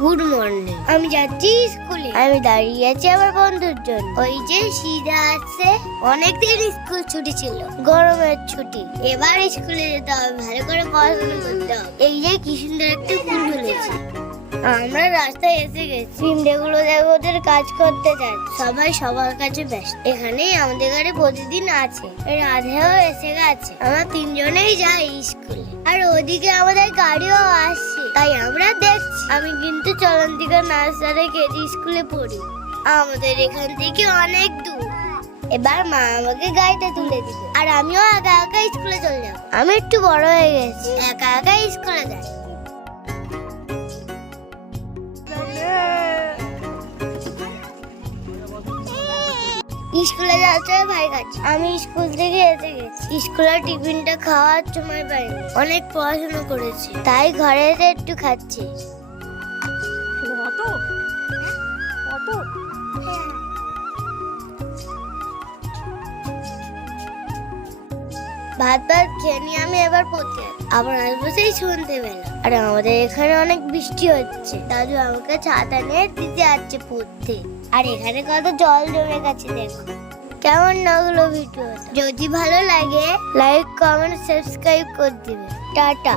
Good morning. আমি যাচ্ছি স্কুলে। আমি দাঁড়িয়ে আছি আমার বন্ধুর জন্য। ওই যে সিধা আছে। অনেকদিন স্কুল ছুটি ছিল, গরমের ছুটি। এবার স্কুলে যেতে হবে, ভালো করে পড়াশোনা করতে হবে। এই যে কি সুন্দর একটা ফুল ধরেছে। আমরা রাস্তায় এসে গেছি। পিঁপড়েগুলো দেখো ওদের কাজ করতে যায়, সবাই সবার কাছে ব্যস্ত। এখানেই আমাদের গাড়ি প্রতিদিন আছে, রাধেও এসে গেছে। আমরা তিনজনেই যাই স্কুলে, আর ওদিকে আমাদের গাড়িও আসছে, তাই আমরা দেখছি। আমি কিন্তু চলন্তিকা নার্সারি কেজি স্কুলে পড়ি। আমাদের এখান থেকে অনেক দূর। এবার মা আমাকে গাড়িতে তুলে দিবে, আর আমিও একা একা স্কুলে চলে যাবো। আমি একটু বড় হয়ে গেছি, একা একা স্কুলে যাই। স্কুলে যাচ্ছে ভাই কাছে। আমি স্কুল থেকে এসে গেছি। স্কুলের টিফিনটা খাওয়ার সময় পাইনি, অনেক পড়াশোনা করেছি, তাই ঘরে এসে একটু খাচ্ছি। ভাত খেয়ে নিয়ে আমি এবার পড়তে আবার আসবো সেই সন্ধ্যেবেলা। আর আমাদের এখানে অনেক বৃষ্টি হচ্ছে, দাদু আমাকে ছাতা নিয়ে দিতে যাচ্ছে পড়তে। আর এখানে কত জল জমে গেছে দেখো। কেমন লাগলো ভিডিও? যদি ভালো লাগে লাইক কমেন্ট সাবস্ক্রাইব করে দিবে। টাটা।